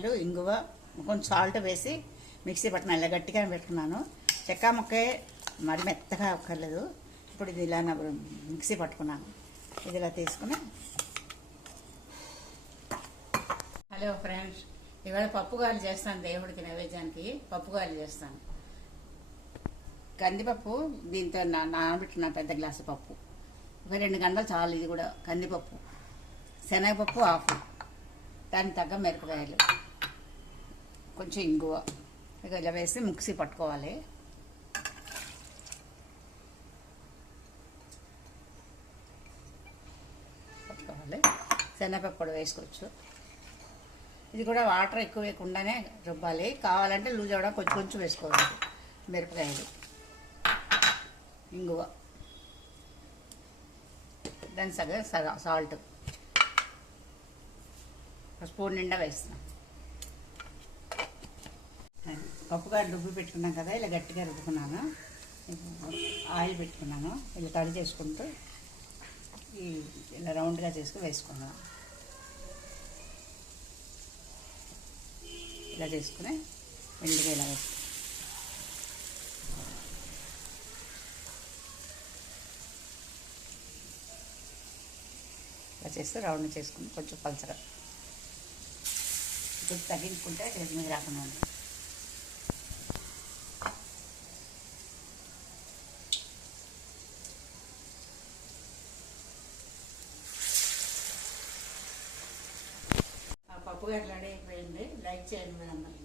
పచ్చిమిరపకాయలు, ఇంగువ, కొంచెం సాల్ట్ వేసి మిక్సీ పట్టిన ఇలా గట్టిగా పెట్టుకున్నాను. చెక్క ముక్కే మరి మెత్తగా అక్కర్లేదు. ఇప్పుడు ఇది ఇలా మిక్సీ పట్టుకున్నాను. ఇది ఇలా తీసుకుని, హలో ఫ్రెండ్స్, ఇవాళ పప్పుగాలు చేస్తాను. దేవుడికి నైవేద్యానికి పప్పుగాలు చేస్తాను. కందిపప్పు దీంతో నానబెట్టిన పెద్ద గ్లాసు పప్పు, ఒక 2 గంటలు చాలు. ఇది కూడా కందిపప్పు, శనగపప్పు ఆఫ్, దానికి తగ్గ మిరపకాయలు, కొంచెం ఇంగువ, ఇక ఇలా వేసి మిక్సీ పట్టుకోవాలి. శనగపప్పు కూడా వేసుకోవచ్చు. ఇది కూడా వాటర్ ఎక్కువ వేయకుండానే రుబ్బాలి. కావాలంటే లూజ్ అవ్వడం కొంచెం కొంచెం వేసుకోవాలి. మిరపకాయలు, ఇంగువ, దాని సగం సాల్ట్ స్పూన్ నిండా వేస్తున్నాం. పప్పుగా రుబ్బి పెట్టుకున్నాం కదా, ఇలా గట్టిగా రుబ్బుకున్నాను. ఆయిల్ పెట్టుకున్నాను. ఇలా తడి చేసుకుంటూ ఇలా రౌండ్గా చేసుకుని వేసుకున్నాను. ఇలా చేసుకుని వెండిగా ఇలా వేసుకున్నాను. ఇలా చేస్తే రౌండ్ చేసుకుని కొంచెం పలచగా కొంచెం తగ్గించుకుంటే చేతి మీద రాకుండా ఉంటుంది. పప్పు గట్ల రెడీ అయిపోయింది. లైక్ చేయండి మీరు అందరూ.